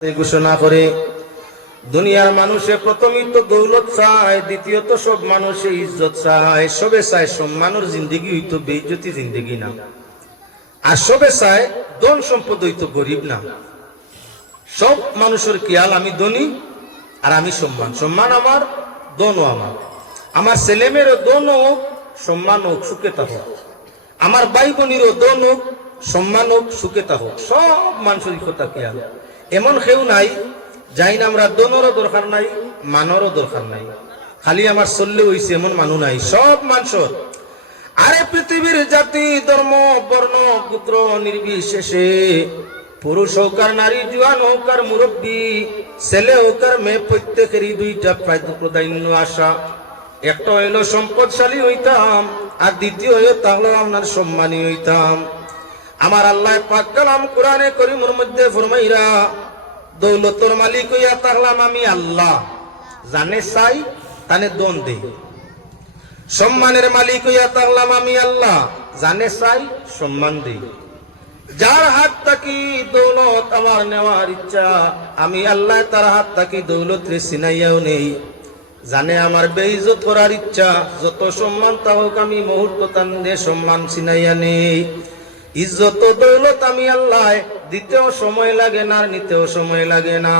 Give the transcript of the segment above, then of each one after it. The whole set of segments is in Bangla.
ঘোষণা করে দুনিয়ার মানুষে প্রথমেই তো দৌলত চায়, দ্বিতীয়ত সব মানুষে ইজ্জত চায়, সবে চায় সম্মানের জিন্দগি হইতো বেইজ্জতি জিন্দগি না, আর সবে চায় ধন সম্পদ হইতো গরিব না। সব মানুষের খেয়াল আমি ধনী আর আমি সম্মান, সম্মান আমার, ধনও আমার, আমার ছেলে মেয়েরও ধন হোক সম্মান হোক সুখে থাকুক, আমার ভাই বোনেরও ধন হোক সম্মান হোক সুখে থাকুক, সব মানুষের কথা খেয়াল। এমন কেউ নাই যাই না আমরা দনেরও দরকার নাই মানেরও দরকার নাই, খালি আমার চললে হইছে এমন মানুষ নাই, সব মানুষের। আরে পৃথিবীর জাতি ধর্ম বর্ণ গোত্র নির্বিশেষে, পুরুষ হোক আর নারী, জোয়ান হোক আর মুরব্বী, ছেলে হোক আর মেয়ে, প্রত্যেকেরই দুইটা প্রাধান্য আশা। একটা হইল সম্পদশালী হইতাম, আর দ্বিতীয় হইল তাহলে আপনার সম্মানী হইতাম। আমার আল্লাহ পাক কালাম কোরআনে করিমের মধ্যে ফরমাইরা, দৌলতর মালিক হইয়া থাকলাম আমি আল্লাহ, জানে চাই তানে দন দেই। সম্মানের মালিক হইয়া থাকলাম আমি আল্লাহ, জানে চাই সম্মান দেই। যার হাত থাকি দৌলত আমার নেওয়ার ইচ্ছা, আমি আল্লাহ তার হাত থাকি দৌলত রে সিনাইয়াও নেই। জানে আমার বেইজ্জত করার ইচ্ছা, যত সম্মান তাহক আমি মুহূর্ত তান্দে সম্মান সিনাইয়া নেই। ইজ্জত দৌলত আমি আল্লাহ, দিতেও সময় লাগে না, নিতেও সময় লাগে না।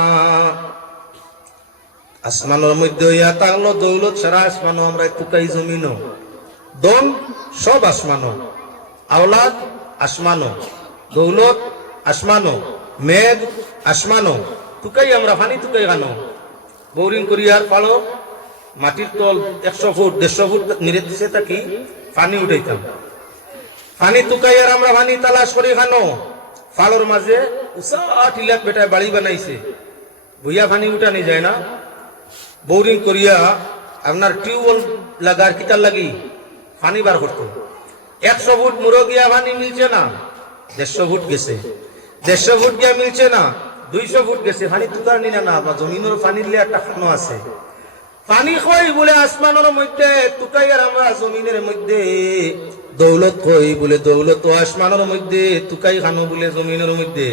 আসমানের মধ্যে হইয়া থাকলো দৌলত সারা আসমানো, আমরা টুকাই জমিনো, দন সব আসমানো, আওলাদ আসমানো, দৌলত আসমানো, মেঘ আসমানো, টুকাই আমরা ফানি টুকাই গানো। বোরিং করিয়ার পালো মাটির তল 100 ফুট 150 ফুট নিরে দিছে থাকি পানি উঠাইতাম, পানি টুকাই আর আমরা পানি তালাশ করি খানো। ফালোর মাঝে উষা টিলাক বেটায় বাড়ি বানাইছে, বইয়া পানি উঠানি যায় না। বোরিং করিয়া আপনার টিউবওয়েল লাগার কিতার লাগি পানি বার করতো। 100 ফুট মুরো গিয়া পানি মিলছে না, 150 ফুট গেছে, 150 ফুট গিয়া মিলছে না, 200 ফুট গেছে, পানি তুকার নিনা না, বা জমিনের পানির লিয়ে একটা খানো আছে। পানি কই বলে আসমানের মধ্যে, তুকাই আর আমরা জমিনের মধ্যে। দৌলত কই বলে দৌলত আসমানের মধ্যে, তুকাই খানো বলে জমিনের মধ্যে।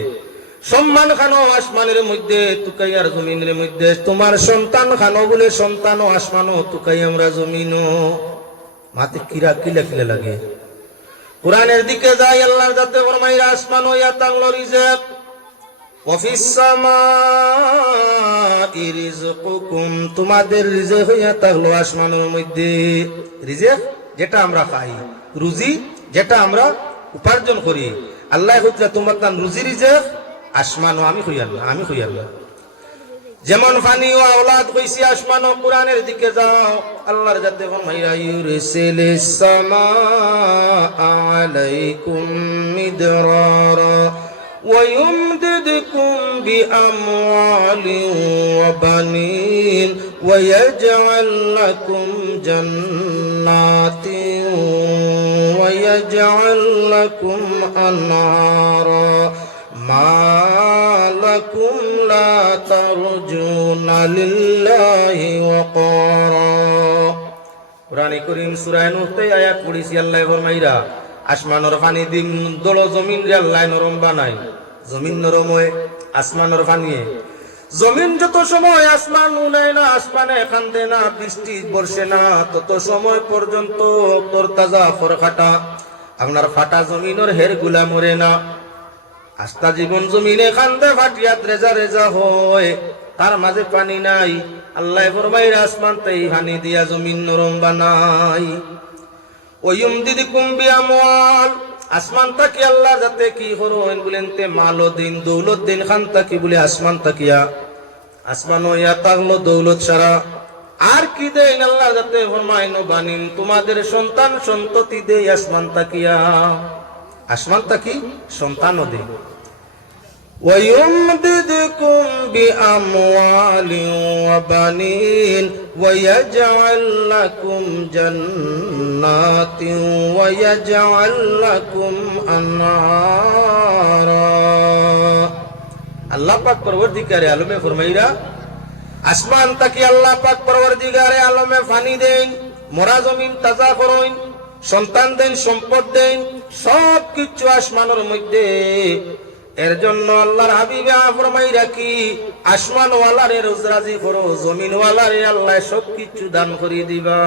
সম্মান খানো আসমানের মধ্যে, তুকাই আর জমিনের মধ্যে। তোমার সন্তান খানো বলে সন্তান ও আসমানো, তুকাই আমরা জমিনও। মাতে কিরা কিলা কিলা লাগে। কোরআনের দিকে যাই, আল্লাহর যাতে ফরমাইরা আসমানো ইয়া তাগলো রিজক, ওয়াফিস সামাই রিজকুকুম, তোমাদের রিজক হইয়া থাকলো আসমানের মধ্যে। রিজক যেটা আমরা খাই, রুজি যেটা আমরা উপার্জন করি। আল্লাহ কইরা তোমার তান রুজি রিজক আসমানো, আমি কইয়াল না, আমি কইয়াল না। যেমন ফানি ও আওলাদ কইছি আসমানো। কোরআনের দিকে যাও, আল্লাহর যাতে ফরমাইরা ইউরসিলিস সামা আলাইকুম মিদরারা ويمددكم بأموال وبنين ويجعل لكم جنات ويجعل لكم أنهارا ما لكم لا ترجون لله وقارا। কুরআন কারীম সূরা নূহতে আয়াত পড়েছি, আল্লাহ ফরমাইরা আসমানের পানি দিন দল জমিন রে আল্লাহ নরম বানাই। জমিন নরম হয় আসমানের পানিয়ে। জমিন যত সময় আসমান উনায় না, আসমানে কান্দে না, বৃষ্টি বর্ষে না, তত সময় পর্যন্ত তোর তাজা ফরকাটা আপনার ফাটা জমিনের হের গুলা মরে না। আস্তা জীবন জমিনে কান্দে ফাটিয়াত রেজা রেজা হয়, তার মাঝে পানি নাই। আল্লাহ ফরমাইরা আসমান তাই পানি দিয়া জমিন নরম বানাই। ওয়ুমদিদকুম বিআমওয়াল, আসমান তাকি আল্লাহ যাতে কি হরোন বলেন তে মালো দিন দৌলত দিন খান তাকি বলে আসমান তাকিয়া। আসমান হইয়া তাগলো দৌলত সারা, আর কি দেন আল্লাহ যাতে ফরমায় নবানিন, তোমাদের সন্তান সন্ততি দেই আসমান তাকিয়া। আসমান তাকি সন্তানও দেই। ويمددكم بأموال وبنين ويجعل لكم جنات ويجعل لكم أنهارا। আল্লাহ পাক পরওয়ারদিগারে আলমে ফরমাইরা আসমান তাকি আল্লাহ পাক পরওয়ারদিগারে আলমে পানি দেন, মরা জমিন তাজা করেন, সন্তান দেন, সম্পদ দেন, সব কিছু আসমানের মধ্যে এর জন্য আল্লাহর হাবিবে ফরমাই রাখি আসমানওয়ালারে রোজ রাজি করো, জমিনওয়ালারে আল্লাহ সবকিছু দান করে দিবা।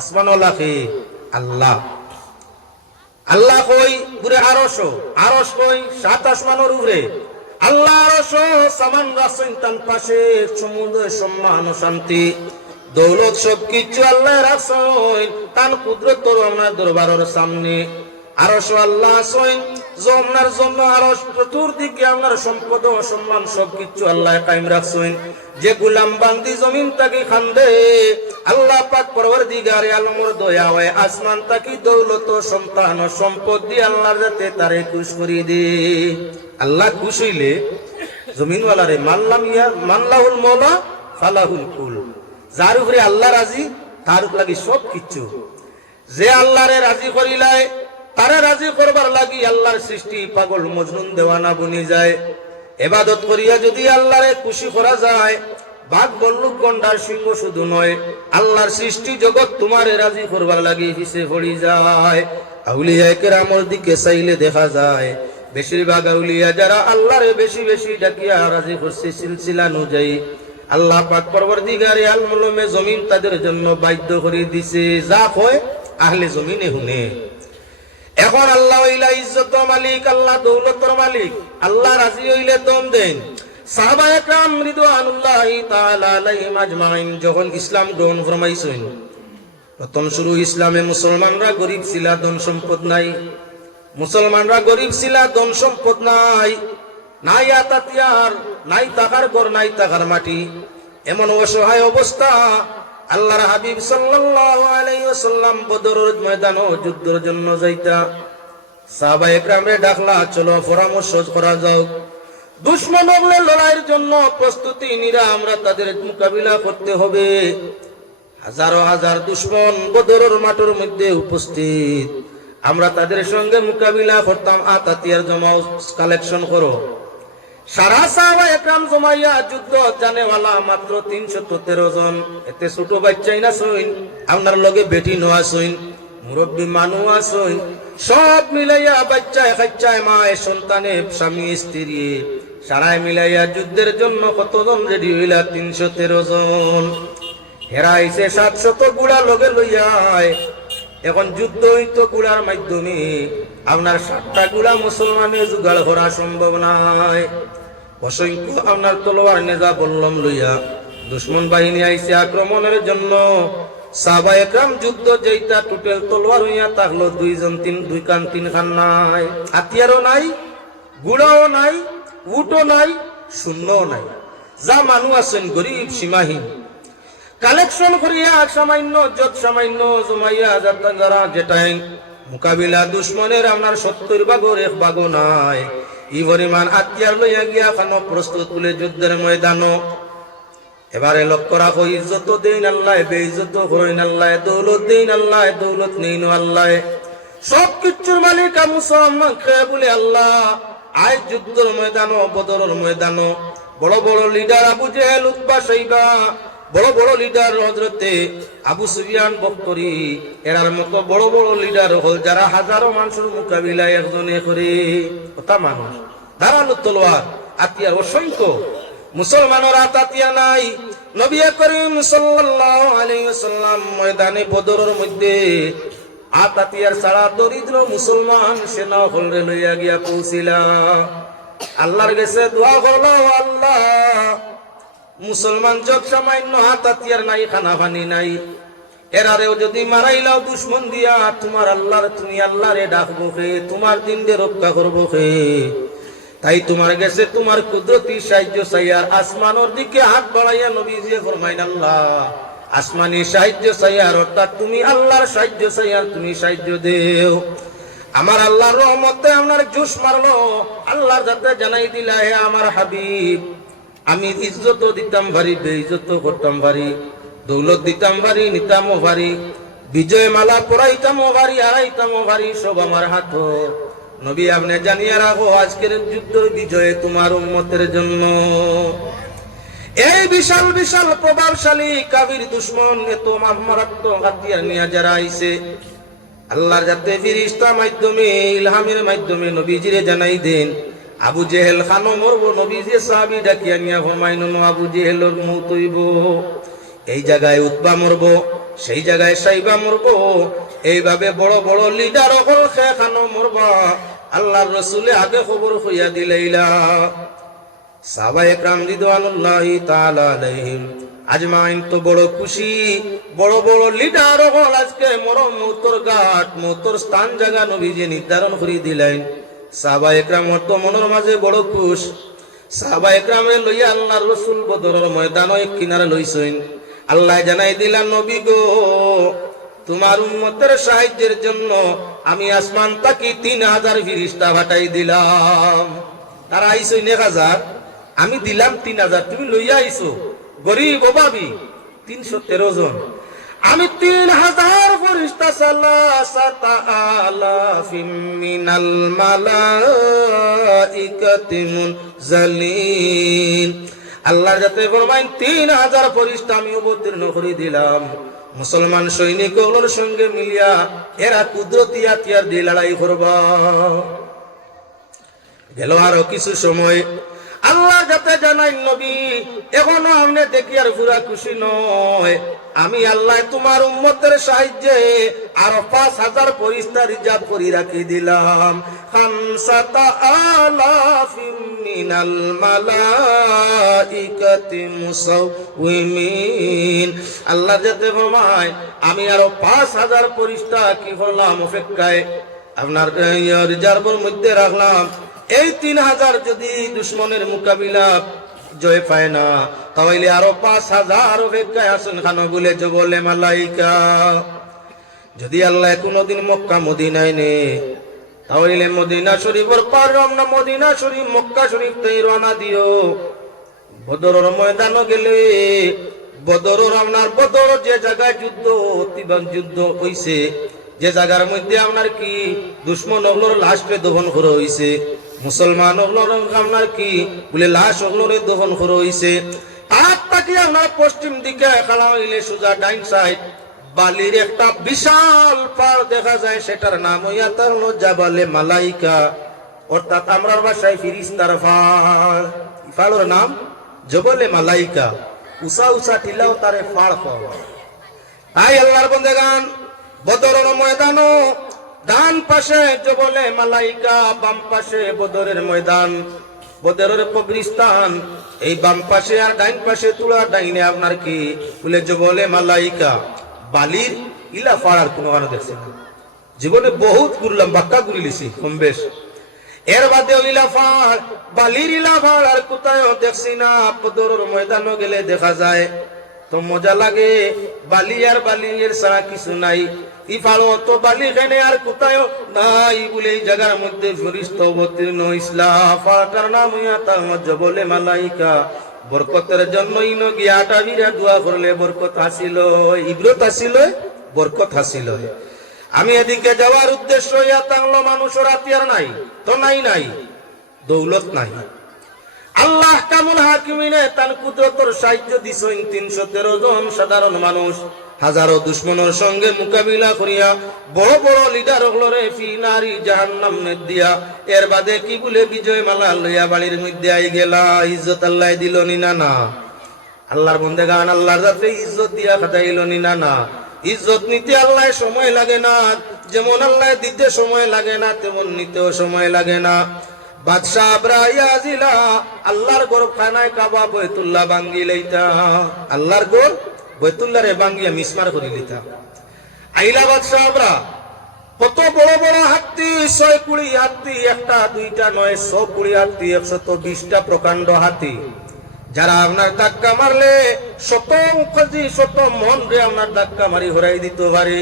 আসমানওয়ালাকে আল্লাহ, আল্লাহ কই পুরে আরশ কই সাত আসমানের উপরে, আল্লাহ আরশ সামান রাসিন তান পাশে সমুদ্র সম্মান ও শান্তি দৌলত সবকিছু আল্লাহ রাসইন তান কুদরত আমরা দরবারের সামনে। আরশ আল্লাহ সইন জমনার জন্য আরশ চতুর্দিকে আপনার সম্পদ ও সম্মান সবকিছু আল্লাহ কায়েম রাখছেন। যে গোলাম বান্দি জমিন তাকে খান্দে আল্লাহ পাক পরওয়ারদিগারে আলমর দয়া হয় আসমান তাকি দৌলত সন্তান ও সম্পদ দিয়ে আল্লাহর যাতে তারে খুশ করে দে। আল্লাহ খুশ হইলে জমিনওয়ালারে মানলাহুল মওলা ফালাহুল কুল, যার উপরে আল্লাহ রাজি তার লাগি সব কিছু। যে আল্লাহরে রাজি করিলায় তারা রাজি করবার লাগি আল্লাহর সৃষ্টি পাগল মজনুন দেওয়ানা বনি যায়। ইবাদত করিয়া যদি আল্লাহরে খুশি করা যায়, বাঘ বল্লুক গন্ডার সিংহ শুধু নয় আল্লাহর সৃষ্টি জগৎ তোমারে রাজি করবার লাগি হিসে পড়ি যায়। আউলিয়া কেরামের দিকে চাইলে দেখা যায় বেশিরভাগ আউলিয়া যারা আল্লাহরে বেশি বেশি ডাকিয়া রাজি করছে সিলসিলা অনুযায়ী আল্লাহ পাক পরওয়ারদিগারে আলমে জমিন তাদের জন্য বাধ্য করে দিছে, যা হয় আহলে জমিনে হুনে। এখন আল্লাহ হইলা ইজ্জত মালিক, আল্লাহ দৌলতর মালিক, আল্লাহ রাজি হইলে দম দেন। সাহাবায়ে কেরাম রিদওয়ানুল্লাহি তাআলা আলাইহিম আজমাইন যখন ইসলাম গ্রহণ ফরমাইছেন, প্রথম শুরু ইসলামে মুসলমানরা গরিব ছিল, ধন সম্পদ নাই। মুসলমানরা গরিব ছিল, ধন সম্পদ নাই, নাই আতাতিয়ার, নাই টাকার ঘর, নাই টাকার মাটি, এমন অসহায় অবস্থা। আল্লাহর হাবিব সাল্লাল্লাহু আলাইহি ওয়াসাল্লাম বদরের ময়দানে যুদ্ধের জন্য যাইতা সাহাবায়ে কেরামরে ডাকলা, চলো পরামর্শ করা যাও, দুশমন হলে লড়াইয়ের জন্য প্রস্তুতি নিরা আমরা তাদের মোকাবিলা করতে হবে। হাজারো হাজার দুশমন বদরের মাঠের মধ্যে উপস্থিত, আমরা তাদের সঙ্গে মোকাবিলা করতাম। আতাতিয়ার জমাও, কালেকশন করো। সারা সাহাবায়ে কেরাম জমাইয়া যুদ্ধ জানেওয়ালা মাত্র 313 জন। এতে ছোট বাচ্চাই না সইন, আপনার লগে বেটি নোয়া সইন, মুরব্বী মানুষ আসইন, সব মিলাইয়া বাচ্চায় কাচ্চায় মায় সন্তানে স্বামী স্ত্রী সারাই মিলাইয়া যুদ্ধের জন্য কতজন রেডি হইলা? 313 জন। হেরাইছে 700 গুড়া লগে লইয়ায়। এখন যুদ্ধ হইতো গুড়ার মাধ্যমে, আপনার 60টা গুড়া মুসলমানের জোগাড় করা সম্ভব নাই। অসংখ্য আপনার তলোয়ার নেজা বল্লম লইয়া দুশ্মন বাহিনী আইছে আক্রমণের জন্য। সাহাবায়ে কেরাম যুদ্ধ যেইটা টোটাল তলোয়ার হইয়া থাকলো 2 জন, 2 কান 3 খান নাই, হাতিয়ারও নাই, গুড়াও নাই, উটও নাই, শূন্যও নাই। যা মানুষ আছেন গরিব সীমাহীন, কালেকশন করিয়া সামান্য যত সামান্য জমাইয়া যারা যেটাই মোকাবিলা দুশ্মনের আপনার 70 ভাগের 1 ভাগ নাই। এই পরিমাণ হাতিয়ার লইয়া গিয়া খানো প্রস্তুত তুলে যুদ্ধের ময়দানও। এবারে লক্ষ্য রাখো, ইজ্জত দেন আল্লাহ, বেইজ্জত করেন আল্লাহ, দৌলত দেন আল্লাহ, দৌলত নেইন আল্লাহ, সব কিছুর মালিক মুসলমান খেয়ে বলে আল্লাহ। আজ যুদ্ধের ময়দানও, বদরের ময়দানও বড় বড় লিডার আবু জেহেল, উতবা, শাইবা, বড় বড় লিডার হযরতে আবু সুফিয়ান বকরি, এরার মতো বড় বড় লিডার হল যারা হাজারো মানুষের মোকাবিলায় একজনে করে। কথা মানুষ ধারালো তলোয়ার, হাতিয়ার অসংখ্য। মুসলমানের হাতিয়া নাই। নবী করিম সাল্লাল্লাহু আলাইহি ওয়াসাল্লাম ময়দানে বদরের মধ্যে হাতিয়ার ছাড়া দরিদ্র মুসলমান সেনা হলরে লইয়া গিয়া পৌঁছিলা। আল্লাহর কাছে দোয়া করলো, আল্লাহ মুসলমান যত সামান্য হাতিয়ার নাই, খানা পানি নাই, এরারেও যদি মারাইলাও দুশ্মন দিয়া, তোমার আল্লাহর, তুমি আল্লাহরে ডাকবো কে? তোমার দিন দিয়ে রক্ষা করবো কে? তাই তোমার কাছে তোমার কুদরতি সাহায্য চাইয়ার আসমানের দিকে হাত বাড়াইয়া নবীজি ফরমাইন, আল্লাহ আসমানি সাহায্য চাইয়ার, অর্থাৎ তুমি আল্লাহর সাহায্য চাইয়ার, তুমি সাহায্য দেও। আমার আল্লাহর রহমতে আপনার জোশ মারলো, আল্লাহর যাতে জানাই দিলা, হে আমার হাবিব, আমি ইজ্জত দিতাম ভারী, বেইজ্জত করতাম ভারী, দৌলত দিতাম ভারী, নিতামও ভারী, বিজয় মালা পরাইতামও ভারী, হারাইতামও ভারী, সব আমার হাত। নবী আপনি জানিয়ে রাখো, আজকের যুদ্ধ বিজয়ে তোমার উম্মতের জন্য। এই বিশাল বিশাল প্রভাবশালী কাফির দুশ্মন এত মারাত্মক হাতিয়ার নিয়ে যারা আইছে, আল্লাহর যাতে ফেরেশতার মাধ্যমে, ইলহামের মাধ্যমে নবীজিরে জানাই দেন, আবু জেহেল খানো মরবো, নবীজি সাহাবী ডাকিয়া নিয়া ফরমাইনো আবু জেহেলের মউত হইব। এই জায়গায় উতবা মরবো, সেই জায়গায় সাইবা মরবো। এইভাবে বড় বড় লিডার হল খে খানো মরবা। আল্লাহর রাসূলে আগে খবর হইয়া দিলাইলা। সাহাবা একরাম রিদওয়ানুল্লাহি তাআলা আলাইহিম আজমাইন তো বড় খুশি। বড় বড় লিডার হল আজকে মৌতর ঘাট, মৌতর স্থান জায়গা নবীজি নির্ধারণ করে দিলেন। সাহাবা একরাম তো মনের মাঝে বড় খুশ। সাহাবা একরামে লইয়া আল্লাহর রাসূল বদরের ময়দানে এক কিনারে লইছেন। আল্লাহ জানাই দিলেন, নবী গো, তোমার উম্মতের সাহায্যের জন্য আমি আসমান তাকি 3000 ফেরেশতা পাঠাই দিলাম। তারা আইছো 1000, আমি দিলাম 3000, তুমি লইয়া আইছো গরিব অভাবী 313 জন। আমি 3000 ফেরেশতা সালাসাতা আলাফিম মিনাল মালাইকাতি মুনজালিন। আল্লাহ যাতে ফরমাইন 3000 ফেরেশতা আমি অবতীর্ণ করে দিলাম। মুসলমান সৈনিকগুলোর সঙ্গে মিলিয়া এরা কুদরতি হাতিয়ার দিয়ে লড়াই করবা। গেল আরো কিছু সময়, আল্লাহ যাতে জানাই নবী এখনো আমনে দেখি আর পুরা খুশি নয়। আমি আল্লাহ তোমার উম্মতের সাহায্যে আরো 5000 ফেরেশতা রিজার্ভ করে রাখি দিলাম। 5000 মিনাল মালাইকাতি মুসাউমিন। আল্লাহ যাতে ফরমায় আমি আরো 5000 ফেরেশতা কি করলাম অপেক্ষায় আপনার রিজার্ভের মধ্যে রাখলাম। এই 3000 যদি দুশ্মনের মোকাবিলা জয় পায় না, তাহলে আরো 5000 অপেক্ষায় আসেন খানো বলে যে বলে মালাইকা। যদি আল্লাহ কোনদিন মক্কা মদিনায় নে, তাহলে মদিনা শরীফের পার রওনা, মদিনা শরীফ মক্কা শরীফ থেকে রওনা দিও। বদরের ময়দানে গেলে বদরের আপনার বদর যে জায়গায় যুদ্ধ তিবাক যুদ্ধ হইছে, যে জায়গার মধ্যে আপনার কি দুশ্মন ওগুলোর লাশকে দহন করা হইছে, মুসলমান ওগুলোর আপনার কি বলে লাশ ওগুলোরে দহন করা হইছে। তার তাকে আপনার পশ্চিম দিকে খেলা হইলে সোজা ডাইন সাইড বালির একটা বিশাল পাড় দেখা যায়। সেটার নাম হইয়া তার হলো জাবালে মালাইকা, অর্থাৎ আমরার ভাষায় ফিরিস্তার পাড়। পাড়ের নাম জবলে মালাইকা। উষা উষা টিলাও তারে পাড় পাওয়া। তাই আল্লাহর বন্দেগান বদরের ময়দানো ডান পাশে জবলে মালাইকা, বাম পাশে বদরের ময়দান, বদরের কবরস্থান। এই বাম পাশে আর ডাইন পাশে তুলা ডাইনে আপনার কি বলে জবলে মালাইকা। বালির ইলা ফাড়ার কোনো কারণ দেখছি না, জীবনে বহুত ঘুরলাম, বাক্কা ঘুরি লিছি কম বেশ। এর বাদে ইলা ফাড়, বালির ইলা ফাড় আর কোথায় দেখছি না। বদরের ময়দানে গেলে দেখা যায় তো মজা লাগে। বালি আর বালি এর ছাড়া কিছু নাই। ইফালো তো বালি খেনে আর কোথায় নাই বলে এই জায়গার মধ্যে ফেরেশতা অবতীর্ণ ইসলাম। ফাটার নাম হইয়া তার জবলে মালাইকা। বরকতের জন্য ইনো গিয়াটা বিরা দোয়া করলে বরকত হাসিল, ইব্রত হাসিল, বরকত হাসিল। আমি এদিকে যাওয়ার উদ্দেশ্য হইয়া তাংলো মানুষের হাতিয়ার নাই তো নাই, দৌলত নাই। আল্লাহ কামুল হাকিমিনে তার কুদরতের সাহায্য দিছেন। 313 জন সাধারণ মানুষ হাজারো দুশ্মনের সঙ্গে মোকাবিলা করিয়া বড় বড় লিডার হলরে ফি নারি জাহান্নাম দিয়া এর বাদে কি বলে বিজয় মালা লইয়া বাড়ির মধ্যে আই গেলা। ইজ্জত আল্লাহ দিল নি না? আল্লাহর বন্দেগান আল্লাহর যাতে ইজ্জত দিয়া খাটাইল নি না? ইজ্জত নিতে আল্লাহ সময় লাগে না, যেমন আল্লাহ দিতে সময় লাগে না তেমন নিতেও সময় লাগে না। বাদশাহ আব্রাহিয়াজিলা আল্লাহর গোর খানায় কাবা বাইতুল্লাহ ভাঙ্গি লইতা, আল্লাহর গোর বাইতুল্লাহ রে ভাঙ্গিয়া মিসমার করে লইতা। আইলা বাদশাহ আব্রা কত বড় বড় হাতি, 120 হাতি, একটা দুইটা নয় 120 হাতি, 120টা প্রকাণ্ড হাতি, যারা আপনার ধাক্কা মারলে শত কেজি শত মন রে আপনার ধাক্কা মারি হরাই দিতে পারে।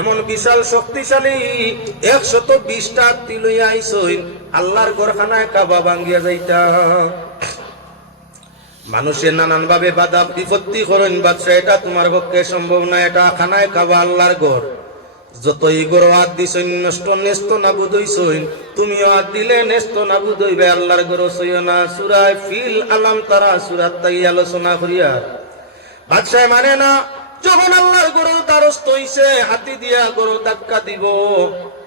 এমন বিশাল শক্তিশালী 120টা হাতি লইয়া আইসইন আল্লাহর ঘরখানায় কাবা ভাঙ্গিয়া যাইতা। মানুষের নানান ভাবে বাধা বিপত্তি করেন, বাদশাহ এটা তোমার পক্ষে সম্ভব না, এটা খানায় কাবা আল্লাহর ঘর। যতই গরো হাত দিছইন নষ্ট নেস্ত নাবুদ হইছইন, তুমিও হাত দিলে নেস্ত নাবুদ হইবে। আল্লাহর ঘর সইও না। সূরা ফিল আলাম তারা সূরা তাই আলোচনা করিয়া বাদশাহ মানে না। যখন আল্লাহর ঘর ক্ষতিগ্রস্ত হইছে, হাতি দিয়া গরু ধাক্কা দিব।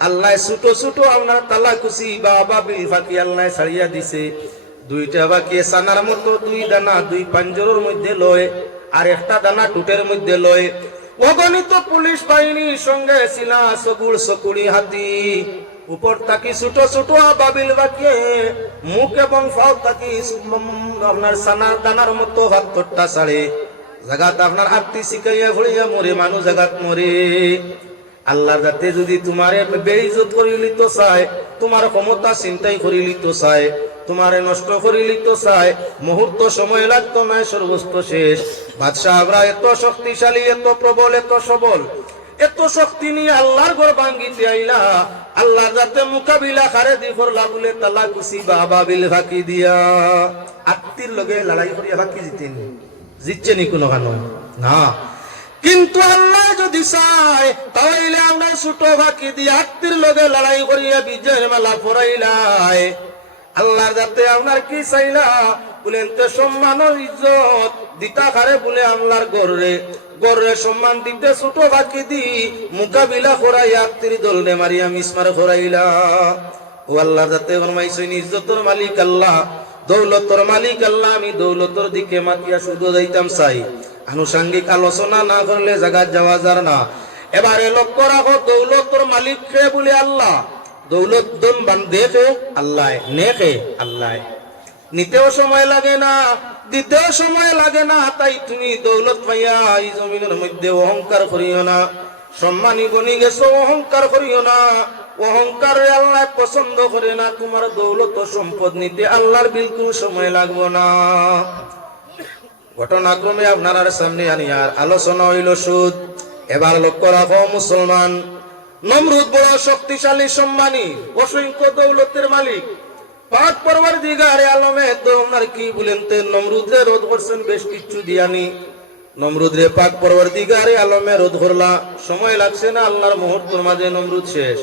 আল্লাহ ছোট ছোট আপনার তালা কুচি বা বাবিল ফাঁকি আল্লাহ ছাড়িয়া দিছে। দুইটা বাকি সানার মতো দুই দানা দুই পাঞ্জরের মধ্যে লয়, আর একটা দানা টুটের মধ্যে লয়। অগণিত পুলিশ বাহিনীর সঙ্গে ছিল সগুড় সকুড়ি হাতি। উপর তাকি ছোট ছোট বাবিল বাকি, মুখ এবং ফাও তাকি আপনার সানার দানার মতো হাত তোট্টা ছাড়ে। জাগাত আপনার আত্মি শিখাইয়া ঘুরিয়া মরে, মানুষ জাগাত মরে। আল্লাহর যাতে যদি তোমারে বেইজ্জত করি লিত চায়, তোমার ক্ষমতা চিন্তাই করি লিত চায়, তোমারে নষ্ট করি লিত চায়, মুহূর্ত সময় লাগতো না, সর্বস্ত শেষ। বাদশাহরা এত শক্তিশালী, এত প্রবল, এত সবল, এত শক্তি নিয়ে আল্লাহর ঘর ভাঙ্গিতে আইলা। আল্লাহর যাতে মোকাবিলা খারে দি করলা বলে তালা কুচি বা বাবিল ফাঁকি দিয়া আত্মীর লগে লড়াই করিয়া ফাঁকি জিতেন, জিতছে নি কোনো কানো না। কিন্তু আল্লাহ যদি চায় তাহলে আমরা ছোট ফাঁকি দিয়ে আত্মীর লগে লড়াই করিয়া বিজয়ের মালা পরাইলাই। আল্লাহর যাতে আপনার কি চাইলা বলেন তো সম্মান ইজ্জত দিতা খারে বলে আল্লাহর গড়ে গড়ে সম্মান দিতে ছোট ফাঁকি দি মোকাবিলা করাই আত্মীর দলনে মারিয়া মিসমার করাইলা। ও আল্লাহর যাতে ফরমাইছেন ইজ্জতর মালিক আল্লাহ, দৌলতর মালিক আল্লাহ। আমি দৌলতর দিকে মাতিয়া শুধু যাইতাম চাই, আনুষাঙ্গিক আলোচনা না করলে জায়গায় যাওয়া যার না। এবারে লক্ষ্য রাখো, দৌলতর মালিক কে বলে আল্লাহ, দৌলত দন বান দেখে আল্লাহ, নেখে আল্লাহ। নিতেও সময় লাগে না, দিতেও সময় লাগে না। তাই তুমি দৌলত পাইয়া এই জমিনের মধ্যে অহংকার করিও না। সম্মানী বনি গেছো, অহংকার করিও না। অহংকার আল্লাহ পছন্দ করে না। তোমার দৌলত সম্পদ নিতে আল্লাহর বিলকুল সময় লাগবো না। ঘটনাক্রমে আপনার সামনে আনিয়ার আলোচনা হইল সুদ। এবার লক্ষ্য রাখো মুসলমান, নমরুদ বড় শক্তিশালী, সম্মানী, অসংখ্য দৌলতের মালিক। পাক পরওয়ারদিগারে আলমে তো আপনার কি বলেন তে নমরুদরে রোধ করছেন বেশ কিছু দিয়ানি। নমরুদরে পাক পরওয়ারদিগারে আলমে রোধ করলা, সময় লাগছে না, আল্লাহর মুহূর্তের মাঝে নমরুদ শেষ।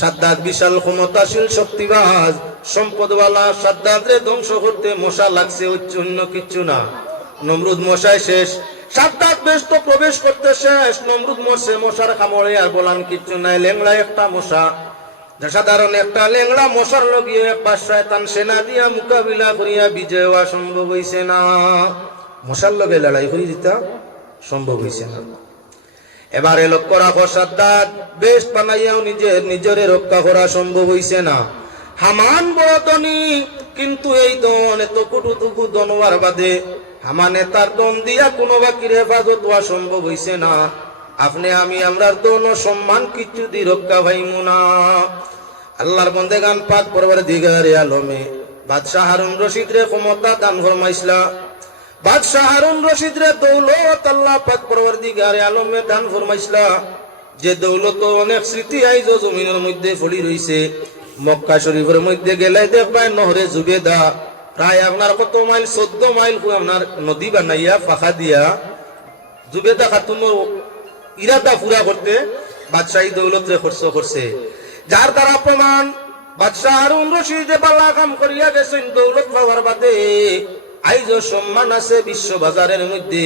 সাদ্দাত বিশাল ক্ষমতাশীল শক্তিবাজ সম্পদওয়ালা, সাদ্দাতরে ধ্বংস করতে মশা লাগছে, অন্য কিচ্ছু না। নমরুদ মশায় শেষ, সাদ্দাত ব্যস্ত প্রবেশ করতে শেষ। নমরুদ মশে, মশার কামড়ে আর বলান কিচ্ছু নাই। লেংড়া একটা মশা, সাধারণ একটা লেংড়া মশার লগিয়ে একটা শয়তান সেনা দিয়া মোকাবিলা করিয়া বিজয় হওয়া সম্ভব হইছে না। মশার লগে লড়াই করে দিতা সম্ভব হইছে না। এবারে লক্ষ্য রাখো, সাদ্দাত বেশ বানাইয়াও নিজের রক্ষা করা সম্ভব হইছে না। হামান বড় ধনী, কিন্তু এই দন এত কুটুটুকু দনওয়ার বাদে হামানে তার দন দিয়া কোনো বাকির হেফাজত হওয়া সম্ভব হইছে না। আপনি আমি আমরার দন সম্মান কিছু দি রক্ষা পাইমু না। আল্লাহর বন্দেগান পাক পরওয়ারদিগারে আলমে বাদশাহ হারুন রশিদ রে ক্ষমতা দান ফরমাইছিলা। বাদশাহ হারুন রশিদ রে দৌলত আল্লাহ পাক পরওয়ারদিগারে আলমে দান ফরমাইছিলা। যে দৌলত অনেক স্মৃতি আইজ জমিনের মধ্যে পড়ি রইছে। মক্কা শরীফের মধ্যে গেলে দেখবাই নহরে জুবেদা, প্রায় আপনার কত মাইল, 14 মাইল আপনার নদী বানাইয়া ফাঁকা দিয়া জুবেদা খাতুনের ইরাদা পুরা করতে বাদশাহী দৌলত রে খরচ করছে। যার দ্বারা প্রমাণ বাদশাহ হারুন রশিদ যে বালা কাম করিয়া গেছেন দৌলত পাওয়ার বাদে আইজ সম্মান আছে বিশ্ব বাজারের মধ্যে।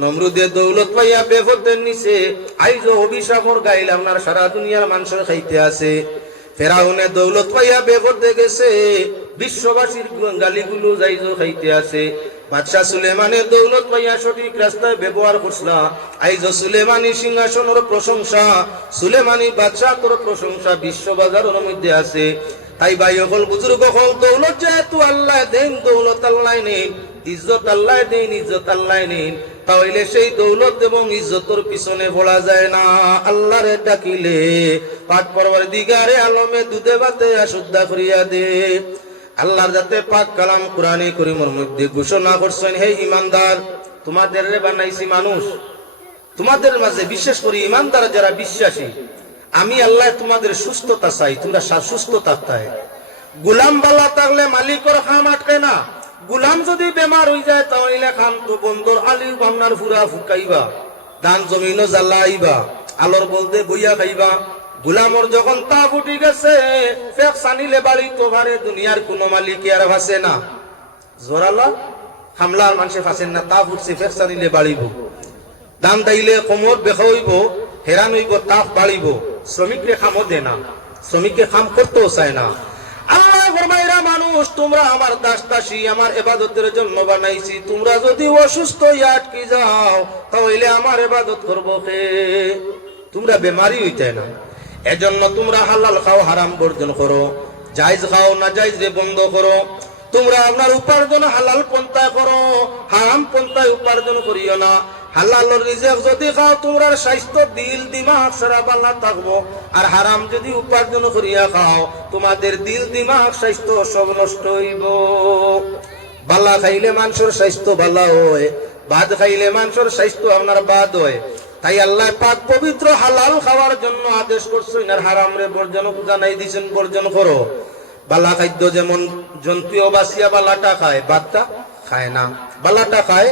নমরুদে দৌলত পাইয়া বেফতের নিচে আইজ অভিশাপর গাইল আপনার সারা দুনিয়ার মানুষের খাইতে আছে। ফেরাউনে দৌলত পাইয়া বেফতে গেছে, বিশ্ববাসীর গালিগুলো যাইজ খাইতে আছে। বাদশাহ সুলেমানের দৌলত পাইয়া সঠিক রাস্তায় ব্যবহার করছলা, আইজ সুলেমানি সিংহাসনের প্রশংসা, সুলেমানি বাদশাহ তোর প্রশংসা বিশ্ব বাজারের মধ্যে আছে। তাই ভাই হল বুজুর্গ হল, দৌলত যেহেতু আল্লাহ দেন, দৌলত আল্লাহ নেই, ইজ্জত আল্লাহ দেন, ইজ্জত আল্লাহ নেন, তাহলে সেই দৌলত এবং ইজ্জতের পিছনে বলা যায় না। আল্লাহরে ডাকিলে পাক পরওয়ারদিগারে আলমে দুধে ভাতে আশুদ্ধা করিয়া দে। আল্লাহর যাতে পাক কালাম কুরআনে কারীমের মধ্যে ঘোষণা করছেন, হে ইমানদার, তোমাদের রে বানাইছি মানুষ, তোমাদের মাঝে বিশেষ করে ইমানদার যারা বিশ্বাসী, আমি আল্লাহ তোমাদের সুস্থতা চাই, তোমরা সুস্থ থাকতে হয়। গুলাম বালা থাকলে মালিকর খাম আটকে না। গুলাম যদি বেমার হয়ে যায় তাহলে খাম তো বন্দর আলি বামনার ফুরা ফুকাইবা, দান জমিনও জ্বালাইবা, আলোর বলতে বইয়া খাইবা। গুলামর যখন তা ফুটি গেছে, ফেক সানিলে বাড়ি তো ভারে দুনিয়ার কোন মালিক আর ভাসে না। জোরালা হামলার মানুষে ফাঁসেন না, তা ফুটছে ফেক সানিলে বাড়িব। দাম দাইলে কোমর বেখা হইব, হেরান হইব, তাপ বাড়িব, শ্রমিকরে খামও দে না, শ্রমিককে খাম করতেও চায় না। আল্লাহ ফরমাইরা মানুষ তোমরা আমার দাস দাসী, আমার ইবাদতের জন্য বানাইছি, তোমরা যদি অসুস্থ হইয়া আটকে যাও তাহলে আমার ইবাদত করবো কে? তোমরা বেমারি হইতে না। এজন্য তোমরা হালাল খাও, হারাম বর্জন করো, জায়েজ খাও, না জায়েজ বন্ধ করো। তোমরা আপনার উপার্জন হালাল পন্থায় করো, হারাম পন্থায় উপার্জন করিও না। হালালের রিজিক যদি খাও তোমরা স্বাস্থ্য দিল দিমাগ সারা ভালো থাকবো, আর হারাম যদি উপার্জন করিয়া খাও তোমাদের দিল দিমাগ স্বাস্থ্য সব নষ্ট হইব। বালা খাইলে মানুষের স্বাস্থ্য ভালো হয়, বাদ খাইলে মানুষের স্বাস্থ্য আপনার বাদ হয়। তাই আল্লাহ পাক পবিত্র হালাল খাওয়ার জন্য আদেশ করছেন, আর হারাম রে বর্জন জানাই দিয়েছেন বর্জন করো। বালা খাদ্য যেমন জন্তুও বাসিয়া বালাটা খায়, বাদটা খায় না। বালাটা খায়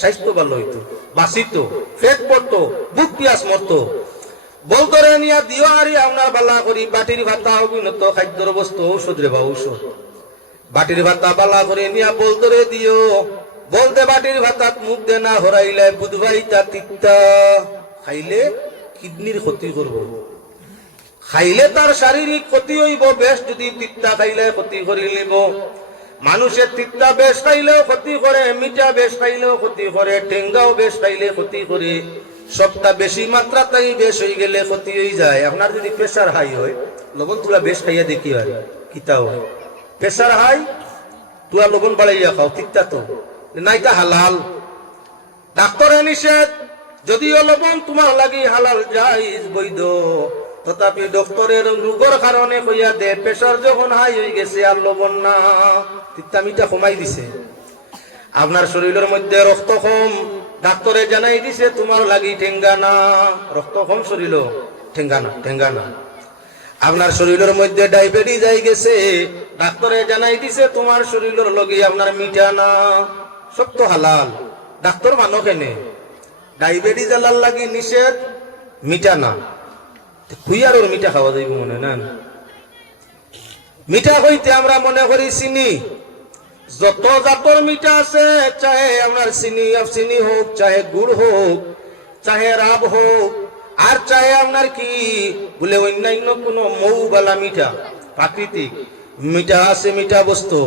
স্বাস্থ্য ভালো হইতো, বাঁচিত, পেট পড়তো, বুক পিয়াস মরতো। বলতরে নিয়া দিও আরি আপনার বালা করি। বাটির ভাতা অভিনত খাদ্যর বস্তু, ঔষধ রে বা ঔষধ। বাটির ভাতা বালা করে নিয়া বলতরে দিও। বলতে বাটির ভাতাত মুখ দে না হরাইলে বুধবাইতা তিক্তা, খাইলে কিডনির ক্ষতি করব, খাইলে তার শারীরিক ক্ষতি হইব। বেশ যদি তিক্তা খাইলে ক্ষতি করি লিব। মানুষের তিক্তা বেশ খাইলেও ক্ষতি করে, মিঠা বেশ খাইলেও ক্ষতি করে, টেঙ্গাও বেশ খাইলে ক্ষতি করে। সবটা বেশি মাত্রাতেই বেশ হয়ে গেলে ক্ষতি হয়ে যায়। আপনার যদি প্রেসার হাই হয়, লবণ তুলা বেশ খাইয়া দেখি আর কিতাও প্রেসার হাই, তুলা লবণ বাড়াইয়া খাও, তিক্তা তো নাইটা হালাল। ডাক্তারে নিষেধ, যদিও লবণ তোমার লাগি হালাল জায়েজ বৈধ, তথাপি ডক্টরের রোগের কারণে কইয়া দে প্রেসার যখন হাই হয়ে গেছে আর লবণ না, তিক্তা মিঠা কমাই দিছে। আপনার শরীরের মধ্যে রক্ত কম, ডাক্তারে জানাই দিছে তোমার লাগি ঠেঙ্গা না, রক্ত কম শরীর ঠেঙ্গা না, ঠেঙ্গা না। আপনার শরীরের মধ্যে ডায়াবেটিস যাই গেছে, ডাক্তারে জানাই দিছে তোমার শরীরের লগে আপনার মিঠা না। সব তো হালাল, ডাক্তার মানো কেনে? ডায়াবেটিস আলার লাগি নিষেধ, মিঠা না। খুইয়ার ওর মিঠা খাওয়া যাইব মনে না? মিঠা হইতে আমরা মনে করি চিনি। যত জাতর মিঠা আছে, চাহে আপনার চিনি হোক, চাহে গুড় হোক, চাহে রাব হোক, আর চাহে আপনার কি বলে অন্যান্য কোনো মৌবালা মিঠা, প্রাকৃতিক মিঠা আছে, মিঠা বস্তু।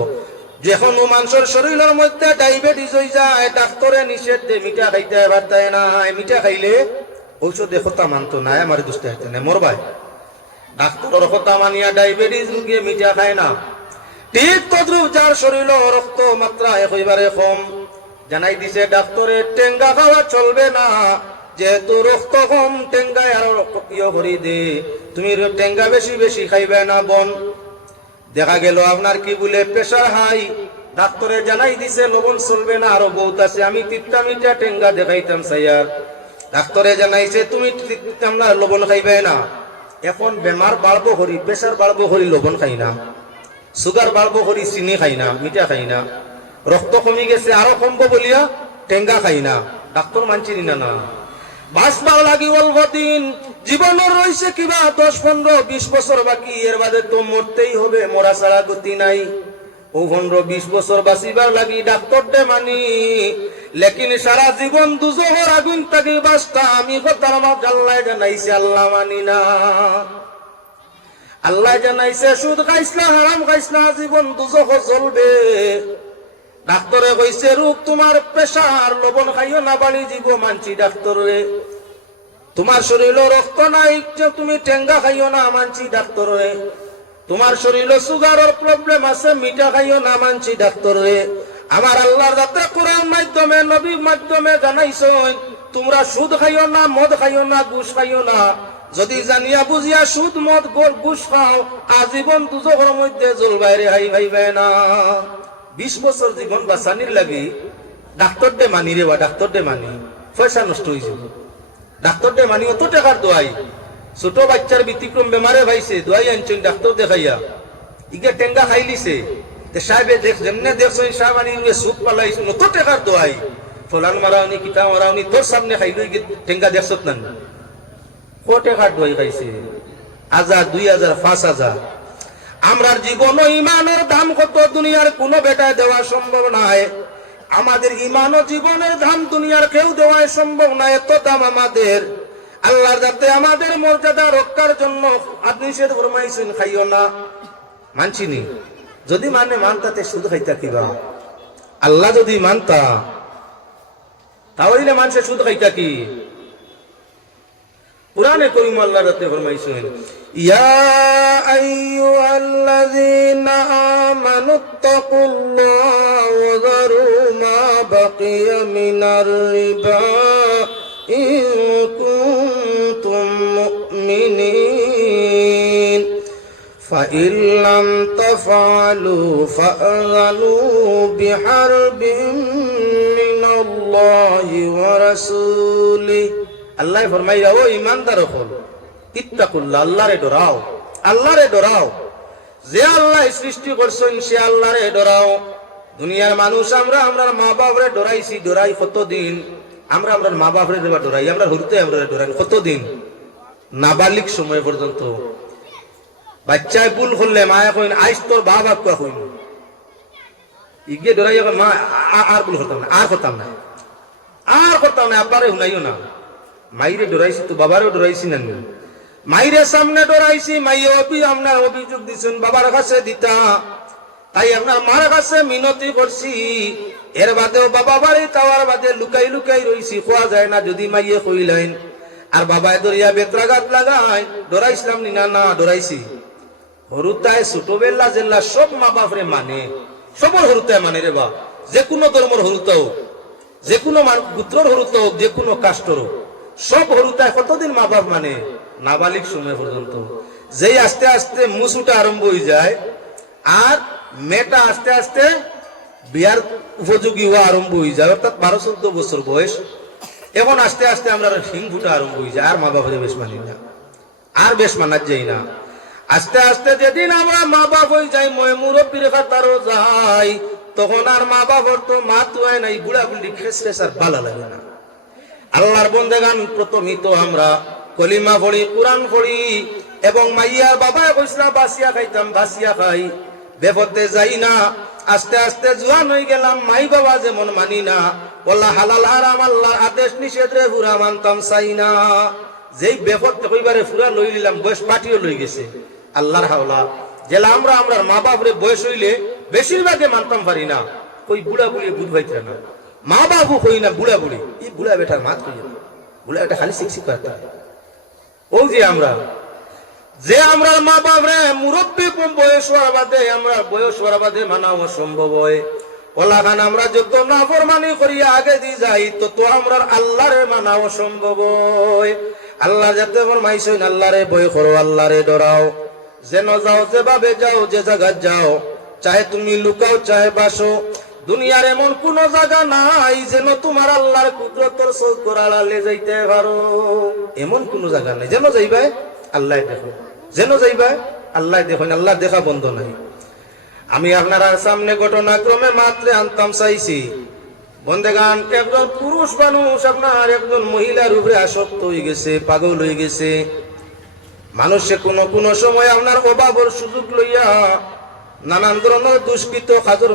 যখন মানুষের শরীরের মধ্যে ডায়াবেটিস হয়ে যায়, ডাক্তারে নিষেধ দে মিঠা খাইতে পারতায় না। মিঠা খাইলে ঔষধে কথা মানতো না, আমার দুষ্ট হাইতে না, মরবাই। ডাক্তারের কথা মানিয়া ডায়াবেটিস রোগী মিঠা খায় না। ঠিক তদ্রুপ যার শরীর রক্ত মাত্রা একেবারে কম, জানাই দিছে ডাক্তারে টেঙ্গা খাওয়া চলবে না, যেহেতু রক্ত কম, টেঙ্গায় আরো ইয়ে করি দে, তুমি টেঙ্গা বেশি বেশি খাইবে না বোন। দেখা গেল আপনার কি বলে প্রেসার হাই, ডাক্তারে জানাই দিছে লবণ চলবে না, আরো বহুত আছে। আমি তিক্তা মিঠা টেঙ্গা দেখাইতাম সাইয়ার, ডাক্তারে জানাইছে তুমি লবণ খাইবে না। এখন বেমার বাড়বো করি, প্রেসার বাড়বো করি, লবণ খাই না, সুগার বাড়বো করি, চিনি খাই না, মিঠা খাই না, রক্ত কমি গেছে আরো কমবো বলিয়া টেঙ্গা খাই না। ডাক্তার মানছি না না। বাঁচবার লাগি অল্প দিন, জীবনের রয়েছে কিবা 10, 15, 20 বছর বাকি, এর বাদে তো মরতেই হবে, মরা ছাড়া গতি নাই। ও 15-20 বছর বাঁচিবার লাগি ডাক্তার দে মানি, লেকিন সারা জীবন দুজোহর আগুন থাকি বাঁচতা আমি কথার মত আল্লাহ জানাইছে, আল্লাহ মানি না। আল্লাহ জানাইছে সুদ খাইস না, হারাম খাইস না, জীবন দুজোহ জ্বলবে। ডাক্তারে কইছে রোগ তোমার প্রেসার, লবণ খাইও না, বাড়ি জীব মানছি ডাক্তারে। তোমার শরীরে রক্ত নাই, তুমি টেঙ্গা খাইও না, মানছি ডাক্তারে। তোমার শরীরে সুগারের প্রবলেম আছে, মিঠা খাইও না, মানছি ডাক্তারে। আমার আল্লাহর রাতে কোরআন মাধ্যমে, নবীর মাধ্যমে জানাইছ তোমরা সুদ খাইও না, মদ খাইও না, ঘুষ খাইও না। যদি জানিয়া বুঝিয়া সুদ মদ ঘুষ খাও, আজীবন দুজোখের মধ্যে জল বাইরে হাই ভাইবে না। 20 বছর জীবন বাঁচানির লাগি ডাক্তার দে মানি রে বা, ডাক্তার দে মানি, পয়সা নষ্ট হয়ে যাবে। ডাক্তার দে মানি অত টাকার দোয়াই, ছোট বাচ্চার ব্যতিক্রম বেমারে ভাইছে, দোয়াই আনছেন ডাক্তার দেখাইয়া, ইগে টেঙ্গা খাইলিছে, সাহেবে যেমনে দেখছো সাহেব আনি সুদ পালাইছে, অত টাকার দোয়াই, ফলান মারাওনি, কিতা মারাওনি, তোর সামনে খাইলো টেঙ্গা দেখছ না, কত টাকার দোয়াই খাইছে, 1000, 2000, 5000। আমরার জীবন ও ইমানের দাম কত দুনিয়ার কোনো বেটায় দেওয়া সম্ভব নয়। আমাদের ইমান ও জীবনের দাম দুনিয়ার কেউ দেওয়াই সম্ভব না, এত দাম আমাদের। আল্লাহ যাতে আমাদের মর্যাদা রক্ষার জন্য আপনি নিষেধ ফরমাইছেন খাইও না, মানছিনি। যদি মানে মানতাতে শুধু খাইতা কিবা, আল্লাহ যদি মানতা তাহলে মানুষের শুধু খাইতা কি? কুরআনে কারীম আল্লাহ রাতে ফরমাইছেন, ইয়া আইয়ুহাল্লাযীনা আমানুত্তাকুল্লাহা ওয়া যারু মা বাকিয়া মিনার রিবা ইন কুনতুম মুমিনিন ফাইন লাম তাফআলু ফাআযনু বিহারবিন মিনাল্লাহি ওয়া রাসূলিহি। আল্লাহ ফরমাইয়া, ও ইমানদার হল, ইত্তাকুল্লাহ, আল্লাহরে ডরাও, আল্লাহরে ডরাও। যে আল্লাহ সৃষ্টি করছেন সে আল্লাহরে ডরাও। দুনিয়ার মানুষ আমরা মা বাপরে ডরাইছি, ডরাই কতদিন? আমরা মা বাপরে দেবা ডরাই, আমরা হরতে আমরা ডরাই কতদিন? নাবালিক সময় পর্যন্ত। বাচ্চায় ভুল করলে মায়া কইন আইস তোর বাবা কা কইন, ইগে ডরাই মা আর ভুল করতাম না, আর করতাম না, আর করতাম না, আব্বারে হুনাইও না। মাইরে ডরাইছি তো বাবারও ডরাইছি না, মাইরে সামনে ডরাইছি, মাইয়ে আপনার অভিযোগ দিচ্ছেন বাবার কাছে দিতা, তাই আপনার মার কাছে মিনতি করছি। এর বাদেও বাবা বাড়ি তাওয়ার বাদে লুকাই লুকাই রইছি, খোয়া যায় না। যদি মাইয়ে কইলেন আর বাবায় দরিয়া বেত্রাঘাত লাগাই, ডরাইছিলাম নি? না না ডরাইছি। হরুতায় ছোটবেলা জেলা সব মা বাপরে মানে, সবর হরুতায় মানে রে বা, যে কোনো ধর্মের হরুতা হোক, যে কোনো পুত্রর হরুতা হোক, যে কোনো কাস্টর হোক, সব হরুতায় কতদিন মা বাপ মানে? নাবালিক সময় পর্যন্ত। যেই আস্তে আস্তে মুসুটা আরম্ভ হয়ে যায় আর মেয়েটা আস্তে আস্তে বিয়ার উপযোগী হওয়া আরম্ভ হয়ে যায়, অর্থাৎ 12-14 বছর বয়স, এখন আস্তে আস্তে আমরা হিং ফুটা আরম্ভ হয়ে যায়, আর মা বাপরে বেশ মানি না, আর বেশ মানার যাই না। আস্তে আস্তে যেদিন আমরা মা বাপ হয়ে যাই, মুরব্বীর খাতারও যাই, তখন আর মা বাপর তো মা তো হয় নাই, বুড়া বুড়ি খেস খেস আর ভালো লাগে না। আল্লাহর বন্দেগান প্রথমই তো আমরা কলিমা পড়ি, কোরআন পড়ি, এবং মাইয়ার বাবা কইসলা বাসিয়া খাইতাম, বাসিয়া খাই, বেপথে যাই না। আস্তে আস্তে জোয়ান হয়ে গেলাম, মাই বাবা যেমন মানি না, বললা হালাল হারাম আল্লাহর আদেশ নিষেধ রে পুরা মানতাম চাই না। যেই বেপথে কইবারে পুরা লই নিলাম, বয়স পাটিও লই গেছে। আল্লাহর হাওলা জেলা আমরা মা বাপরে বয়স হইলে বেশিরভাগে মানতাম পারি না, কই বুড়া বুড়ি বুধ ভাইতে না, মা বাবু কই না বুড়া বুড়ি, এই বুড়া বেটার মাত কই, বুড়া বেটা খালি শিক্ষিত করতে। ও যে আমরা মা বাপরে মুরব্বী বয়স হওয়ার বাদে, আমরা বয়স হওয়ার বাদে মানা অসম্ভব হয়। ওলাখান আমরা যত নাফরমানি করিয়া আগে দিয়ে যাই, তত আমরা আল্লাহরে মানা অসম্ভব হয়। আল্লাহ যাতে ফরমাইছেন, আল্লাহরে ভয় করো, আল্লাহরে ডরাও, যেন যাও যেভাবে যাও, যে জায়গা যাও, চাহে তুমি লুকাও চাহে বাসো, দুনিয়ার এমন কোন জায়গা নাই যেন তোমার আল্লাহর কুদরতের চৌকর আড়ালে যাইতে পারো। এমন কোন জায়গা নাই, যেন যাইবা আল্লাহ দেখো, যেন যাইবা আল্লাহ দেখো, আল্লাহ দেখা বন্ধ নাই। আমি আপনার সামনে ঘটনাক্রমে মাত্র আনতাম চাইছি, বন্দেগান একজন পুরুষ মানুষ আপনার একজন মহিলার উপরে আসক্ত হয়ে গেছে, পাগল হয়ে গেছে। মানুষে কোন সময় আপনার অভাবের সুযোগ লইয়া নানান ধরনের দুষ্কৃত কাজের